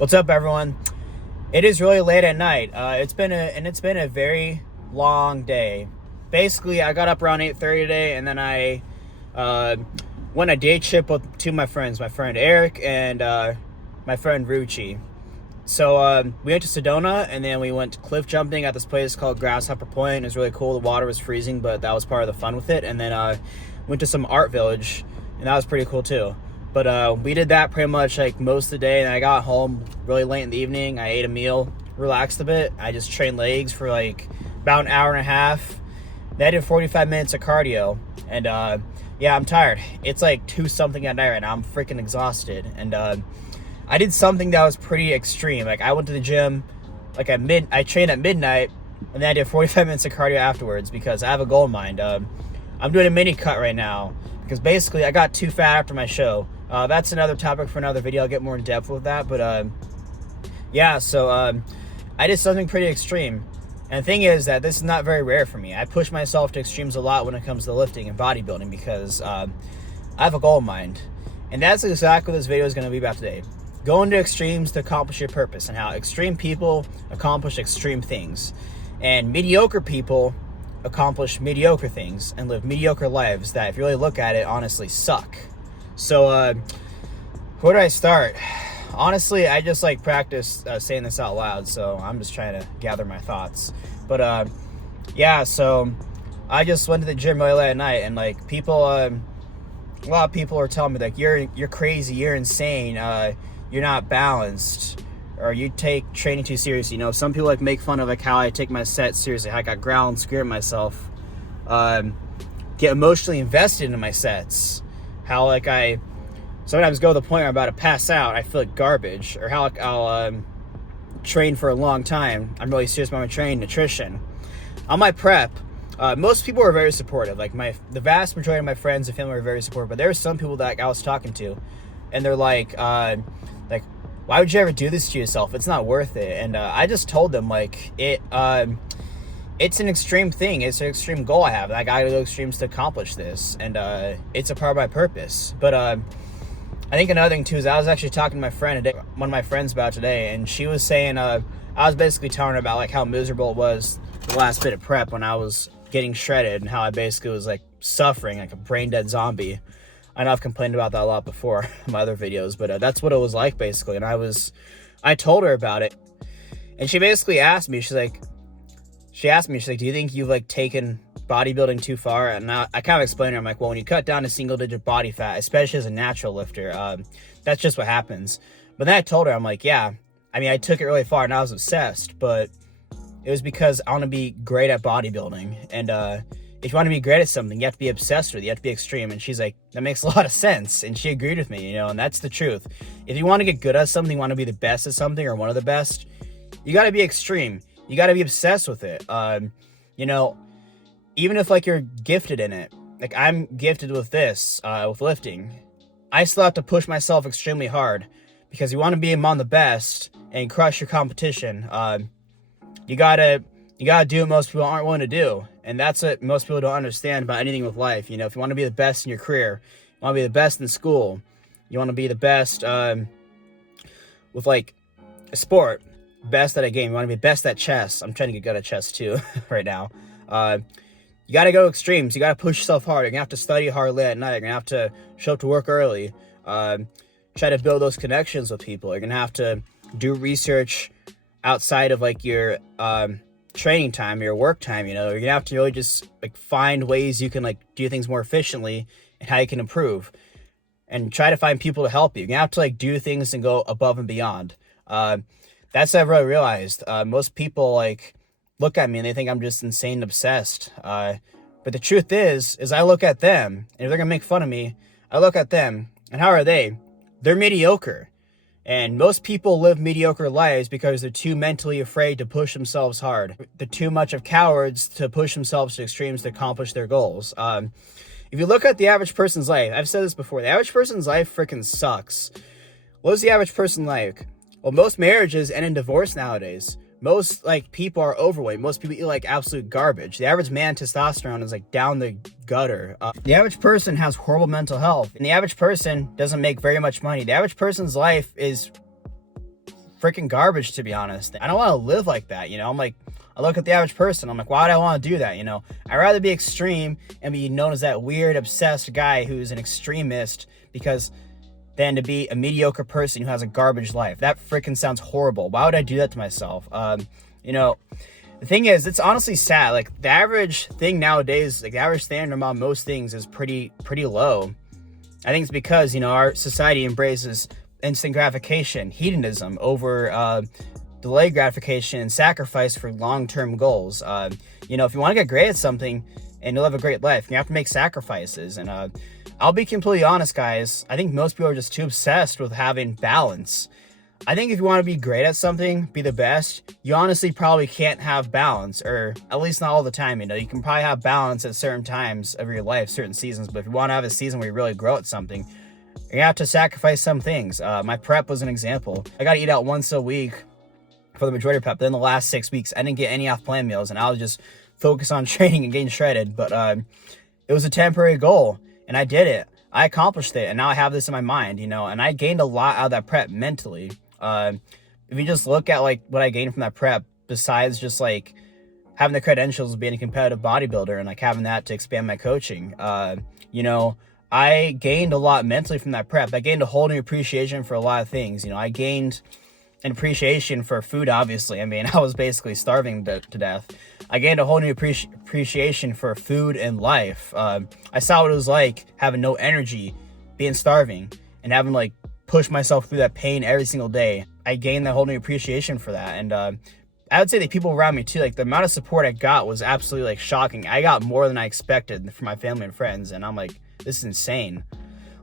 What's up, everyone? It is really late at night. It's been a very long day. Basically, I got up around 8:30 today, and then I went a day trip with two of my friends, my friend Eric and my friend Ruchi. So we went to Sedona, and then we went cliff jumping at this place called Grasshopper Point. It was really cool. The water was freezing, but that was part of the fun with it. And then went to some art village, and that was pretty cool too. But we did that pretty much like most of the day, and I got home really late in the evening. I ate a meal, relaxed a bit. I just trained legs for like about an hour and a half. Then I did 45 minutes of cardio, and yeah, I'm tired. It's like 2 something at night right now. I'm freaking exhausted, and I did something that was pretty extreme. Like I went to the gym, like I trained at midnight, and then I did 45 minutes of cardio afterwards because I have a goal in mind. I'm doing a mini cut right now because basically I got too fat after my show. That's another topic for another video. I'll get more in depth with that. But yeah, so I did something pretty extreme. And the thing is that this is not very rare for me. I push myself to extremes a lot when it comes to lifting and bodybuilding because I have a goal in mind. And that's exactly what this video is going to be about today. Going to extremes to accomplish your purpose, and how extreme people accomplish extreme things. And mediocre people accomplish mediocre things and live mediocre lives that, if you really look at it, honestly suck. So where do I start? Honestly, I just like practice saying this out loud, so I'm just trying to gather my thoughts. But yeah, so I just went to the gym really late at night, and like people, a lot of people are telling me like you're crazy, you're insane, you're not balanced, or you take training too seriously. You know, some people like make fun of like how I take my sets seriously, how I got growl and scream at myself, get emotionally invested into my sets, how like I sometimes go to the point where I'm about to pass out, I feel like garbage, or how like I'll train for a long time. I'm really serious about my training, nutrition. On my prep, most people are very supportive. Like the vast majority of my friends and family are very supportive, but there are some people that I was talking to, and they're like, why would you ever do this to yourself? It's not worth it. And I just told them like it's an extreme thing. It's an extreme goal I have. I got to go extremes to accomplish this, and it's a part of my purpose. But I think another thing too is I was actually talking to my friend today, one of my friends about today, and she was saying I was basically telling her about like how miserable it was the last bit of prep when I was getting shredded, and how I basically was like suffering like a brain dead zombie. I know I've complained about that a lot before in my other videos, but that's what it was like basically. And I told her about it, and she basically asked me, she's like, do you think you've like taken bodybuilding too far? And I kind of explained to her, I'm like, well, when you cut down to single digit body fat, especially as a natural lifter, that's just what happens. But then I told her, I'm like, yeah, I mean, I took it really far and I was obsessed, but it was because I want to be great at bodybuilding. And if you want to be great at something, you have to be obsessed with it. You have to be extreme. And she's like, that makes a lot of sense. And she agreed with me, you know, and that's the truth. If you want to get good at something, you want to be the best at something or one of the best, you got to be extreme. You got to be obsessed with it. You know, even if like you're gifted in it, like I'm gifted with this, with lifting, I still have to push myself extremely hard because you want to be among the best and crush your competition. You gotta do what most people aren't willing to do. And that's what most people don't understand about anything with life. You know, if you want to be the best in your career, you want to be the best in school, you want to be the best with like a sport, best at a game, you want to be best at chess. I'm trying to get good at chess too right now. You got to go extremes. You got to push yourself hard. You're going to have to study hard late at night. You're going to have to show up to work early. Try to build those connections with people. You're going to have to do research outside of like your training time, your work time. You know, you're gonna have to really just like find ways you can like do things more efficiently and how you can improve, and try to find people to help you. You're gonna have to like do things and go above and beyond. That's what I've really realized. Most people like look at me and they think I'm just insane and obsessed. But the truth is I look at them, and if they're gonna make fun of me, I look at them, and how are they? They're mediocre. And most people live mediocre lives because they're too mentally afraid to push themselves hard. They're too much of cowards to push themselves to extremes to accomplish their goals. If you look at the average person's life, I've said this before, the average person's life freaking sucks. What is the average person like? Well, most marriages end in divorce nowadays. Most like people are overweight. Most people eat like absolute garbage. The average man testosterone is like down the gutter. The average person has horrible mental health, and the average person doesn't make very much money. The average person's life is freaking garbage, to be honest. I don't want to live like that, you know? I'm like, I look at the average person, I'm like, why would I want to do that, you know? I'd rather be extreme and be known as that weird, obsessed guy who's an extremist than to be a mediocre person who has a garbage life. That freaking sounds horrible. Why would I do that to myself? You know, the thing is, it's honestly sad. Like, the average thing nowadays, like the average standard on most things is pretty low. I think it's because, you know, our society embraces instant gratification, hedonism over delayed gratification and sacrifice for long-term goals. You know, if you want to get great at something and you'll have a great life, you have to make sacrifices. And I'll be completely honest, guys. I think most people are just too obsessed with having balance. I think if you want to be great at something, be the best, you honestly probably can't have balance, or at least not all the time. You know, you can probably have balance at certain times of your life, certain seasons, but if you want to have a season where you really grow at something, you have to sacrifice some things. My prep was an example. I got to eat out once a week for the majority of prep. Then the last 6 weeks, I didn't get any off-plan meals, and I was just focused on training and getting shredded. But it was a temporary goal, and I did it. I accomplished it, and now I have this in my mind, you know, and I gained a lot out of that prep mentally. If you just look at like what I gained from that prep, besides just like having the credentials of being a competitive bodybuilder and like having that to expand my coaching, you know, I gained a lot mentally from that prep. I gained a whole new appreciation for a lot of things. You know, I gained an appreciation for food, obviously. I mean, I was basically starving to death. I gained a whole new appreciation for food and life. I saw what it was like having no energy, being starving, and having like push myself through that pain every single day. I gained that whole new appreciation for that. And I would say the people around me too, like the amount of support I got was absolutely like shocking. I got more than I expected from my family and friends, and I'm like, this is insane.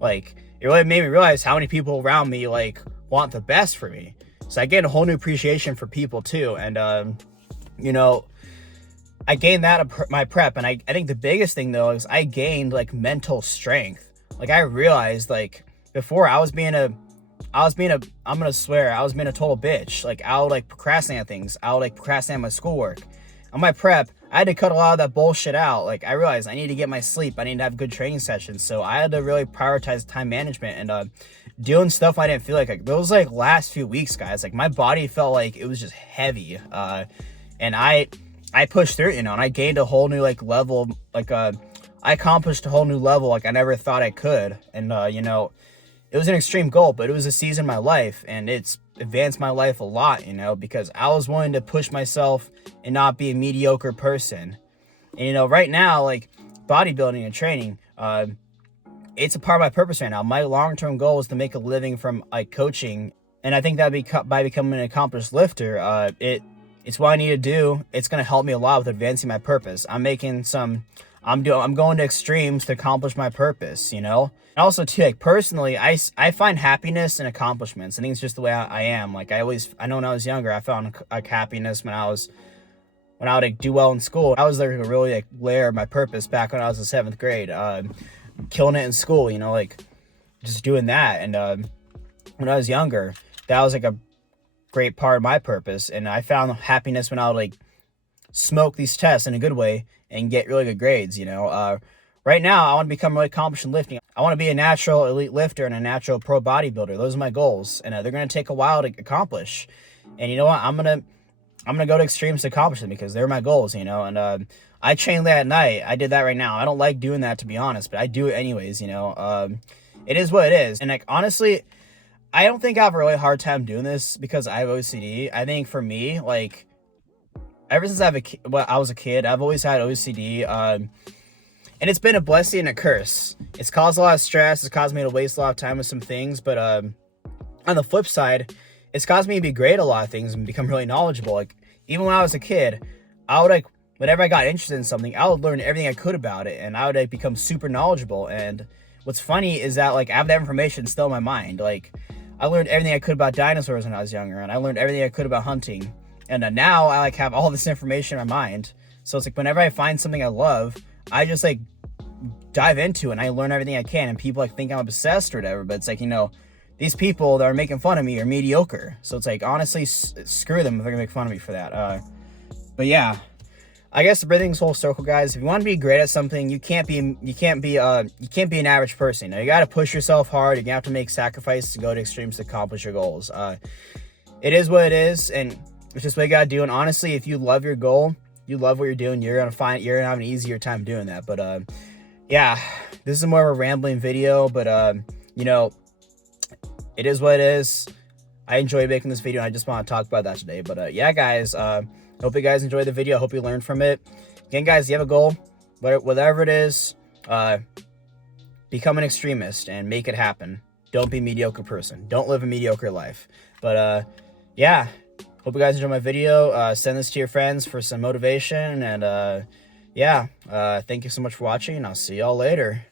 Like, it really made me realize how many people around me like want the best for me. So I gained a whole new appreciation for people too. And you know, I gained that my prep. And I think the biggest thing though is I gained like mental strength. Like, I realized like before I was being a total bitch. Like, I would like procrastinate on things. I would like procrastinate on my schoolwork. On my prep, I had to cut a lot of that bullshit out. Like, I realized I need to get my sleep. I need to have good training sessions. So I had to really prioritize time management and doing stuff I didn't feel like those like last few weeks, guys. Like, my body felt like it was just heavy. And I pushed through it, you know, and I gained a whole new like level. Like, I accomplished a whole new level like I never thought I could. And you know, it was an extreme goal, but it was a season in my life, and it's advanced my life a lot, you know, because I was willing to push myself and not be a mediocre person. And, you know, right now, like, bodybuilding and training, it's a part of my purpose right now. My long-term goal is to make a living from, like, coaching, and I think that by becoming an accomplished lifter, it's what I need to do. It's going to help me a lot with advancing my purpose. I'm going to extremes to accomplish my purpose, you know? And also too, like, personally, I find happiness in accomplishments. I think it's just the way I am. Like, I know when I was younger, I found like happiness when I would like do well in school. I was like really like layer my purpose back when I was in 7th grade, killing it in school, you know, like just doing that. And when I was younger, that was like a great part of my purpose. And I found happiness when I would like smoke these tests in a good way and get really good grades, you know. Right now, I want to become really accomplished in lifting. I want to be a natural elite lifter and a natural pro bodybuilder. Those are my goals, and they're going to take a while to accomplish. And you know what? I'm gonna go to extremes to accomplish them because they're my goals, you know. And I train late at night. I did that right now. I don't like doing that, to be honest, but I do it anyways, you know. It is what it is. And like, honestly, I don't think I have a really hard time doing this because I have OCD. I think for me, like, ever since I was a kid, I've always had OCD. And it's been a blessing and a curse. It's caused a lot of stress. It's caused me to waste a lot of time with some things. But on the flip side, it's caused me to be great at a lot of things and become really knowledgeable. Like, even when I was a kid, I would like, whenever I got interested in something, I would learn everything I could about it. And I would like become super knowledgeable. And what's funny is that like I have that information still in my mind. Like, I learned everything I could about dinosaurs when I was younger. And I learned everything I could about hunting. And now I like have all this information in my mind. So it's like whenever I find something I love, I just like dive into it and I learn everything I can. And people like think I'm obsessed or whatever, but it's like, you know, these people that are making fun of me are mediocre. So it's like, honestly, screw them if they're gonna make fun of me for that. But yeah, I guess to bring things full circle, guys, if you want to be great at something, you can't be an average person. You know, you got to push yourself hard. You have to make sacrifices to go to extremes to accomplish your goals. it is what it is, and it's just what you gotta do. And honestly, if you love your goal, you love what you're doing, you're gonna have an easier time doing that. But yeah, this is more of a rambling video, but you know, it is what it is. I enjoy making this video, and I just want to talk about that today. But yeah, guys, hope you guys enjoyed the video. Hope you learned from it. Again, guys, you have a goal, whatever it is, become an extremist and make it happen. Don't be a mediocre person. Don't live a mediocre life. But yeah, hope you guys enjoyed my video. Send this to your friends for some motivation. And yeah, thank you so much for watching, and I'll see y'all later.